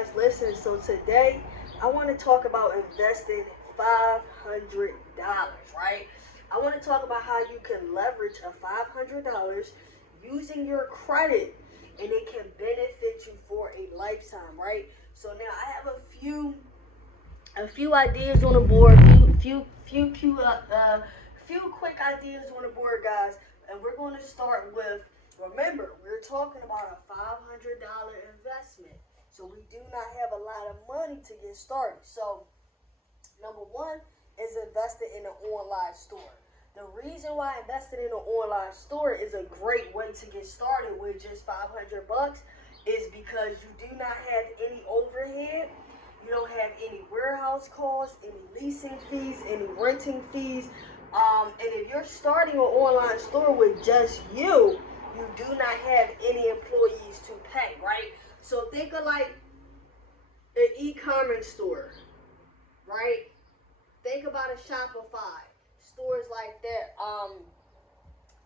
guys, listen. So today I want to talk about investing $500, right? I want to talk about how you can leverage a $500 using your credit and it can benefit you for a lifetime, right? So now I have a few ideas on the board, few quick ideas on the board, guys. And we're going to start with. Remember, we're talking about a $500 investment, so we do not have a lot of money to get started. So, number one is investing in an online store. The reason why investing in an online store is a great way to get started with just 500 bucks is because you do not have any overhead. You don't have any warehouse costs, any leasing fees, any renting fees. And if you're starting an online store with just you do not have any employees to pay, right? So think of like an e-commerce store, right? Think about a Shopify, stores like that.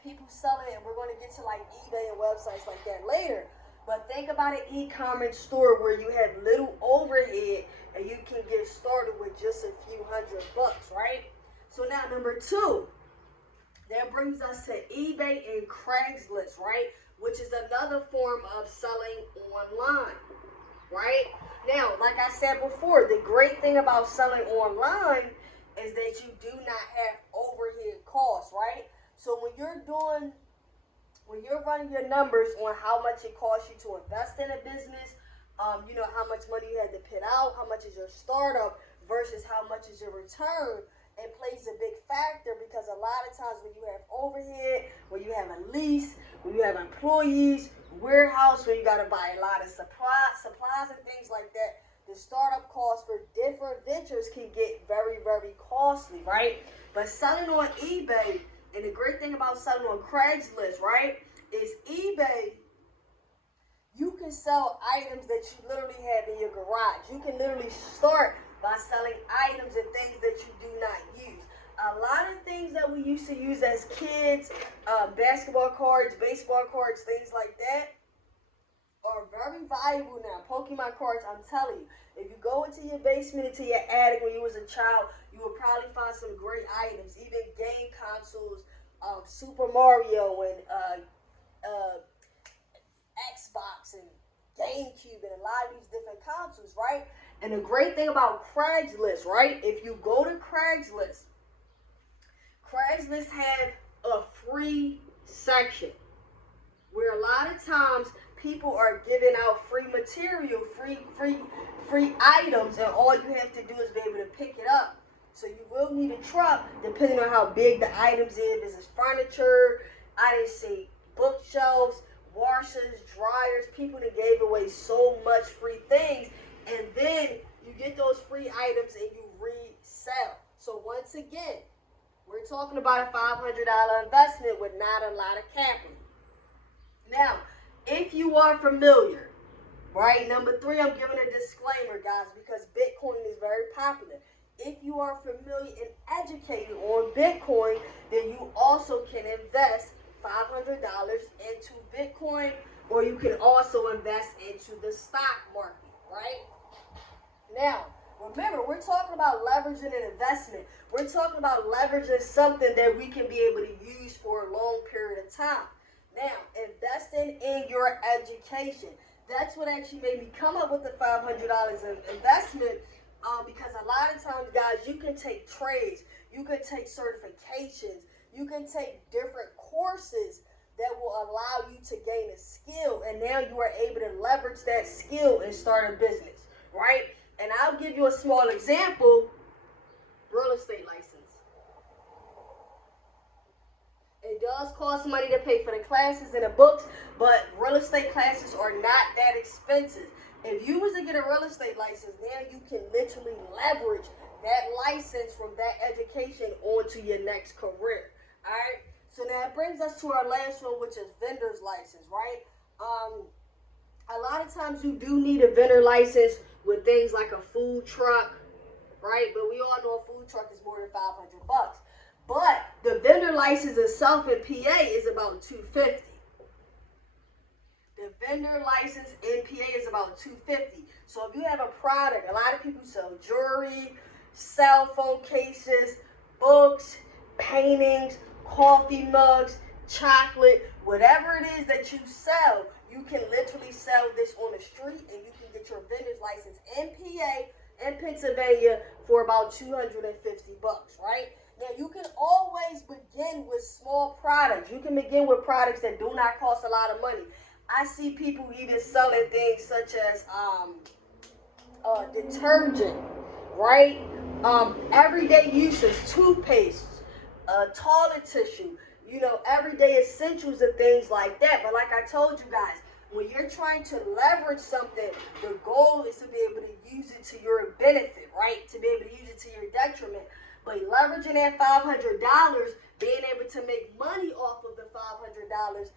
People selling, and we're going to get to like eBay and websites like that later. But think about an e-commerce store where you have little overhead and you can get started with just a few $100, right? So now number two, that brings us to eBay and Craigslist, right? Which is another form of selling online, right? Now, like I said before, the great thing about selling online is that you do not have overhead costs, right? So when you're running your numbers on how much it costs you to invest in a business, how much money you had to put out, how much is your startup versus how much is your return, it plays a big factor because a lot of times when you have overhead, when you have a lease, when you have employees, warehouse, when you got to buy a lot of supplies and things like that, the startup costs for different ventures can get very, very costly, right? But selling on eBay, and the great thing about selling on Craigslist, right, is eBay, you can sell items that you literally have in your garage. You can literally start by selling items and things that you do not use. A lot of things that we used to use as kids, basketball cards, baseball cards, things like that, are very valuable now. Pokemon cards, I'm telling you. If you go into your basement, into your attic when you was a child, you will probably find some great items. Even game consoles, Super Mario and Xbox and GameCube and a lot of these different consoles, right? And the great thing about Craigslist, right? If you go to Craigslist have a free section where a lot of times people are giving out free material, free items, and all you have to do is be able to pick it up. So you will need a truck depending on how big the items is. This is furniture. I didn't see bookshelves, washers, dryers. People that gave away so much free things, and then you get those free items and you resell. So once again, we're talking about a $500 investment with not a lot of capital. Now, if you are familiar, right, number three, I'm giving a disclaimer, guys, because Bitcoin is very popular. If you are familiar and educated on Bitcoin, then you also can invest $500 into Bitcoin, or you can also invest into the stock market, right? Now, remember, we're talking about leveraging an investment. We're talking about leveraging something that we can be able to use for a long period of time. Now, investing in your education. That's what actually made me come up with the $500 investment, because a lot of times, guys, you can take trades, you can take certifications, you can take different courses that will allow you to gain a skill, and now you are able to leverage that skill and start a business, right? And I'll give you a small example, real estate license. It does cost money to pay for the classes and the books, but real estate classes are not that expensive. If you was to get a real estate license, now you can literally leverage that license from that education onto your next career. All right. So now it brings us to our last one, which is vendor's license, right? A lot of times you do need a vendor license with things like a food truck, right? But we all know a food truck is more than $500. But the vendor license itself in PA is about $250. The vendor license in PA is about $250. So if you have a product, a lot of people sell jewelry, cell phone cases, books, paintings, coffee mugs, chocolate, whatever it is that you sell, you can literally sell this on the street and you can get your vendor's license in PA and Pennsylvania for about $250, right? Now you can always begin with small products. You can begin with products that do not cost a lot of money. I see people even selling things such as detergent, right? Everyday uses, toothpaste, toilet tissue, everyday essentials and things like that. But like I told you guys, when you're trying to leverage something, the goal is to be able to use it to your benefit, right? To be able to use it to your detriment. But leveraging that $500, being able to make money off of the $500,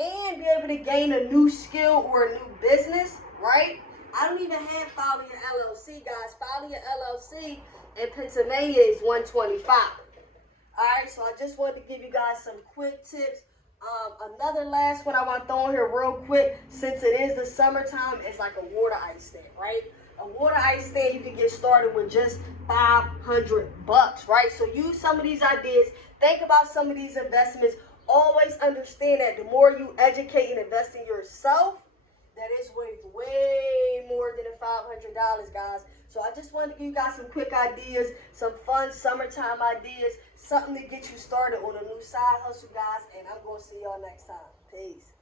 and be able to gain a new skill or a new business, right? I don't even have File Your LLC, guys. File Your LLC in Pennsylvania is $125. All right, so I just wanted to give you guys some quick tips. Another last one I want to throw in here real quick, since it is the summertime, it's like a water ice stand, right? A water ice stand, you can get started with just $500, right? So use some of these ideas. Think about some of these investments. Always understand that the more you educate and invest in yourself, that is worth way more than the $500, guys. So I just wanted to give you guys some quick ideas, some fun summertime ideas, something to get you started on a new side hustle, guys. And I'm going to see y'all next time. Peace.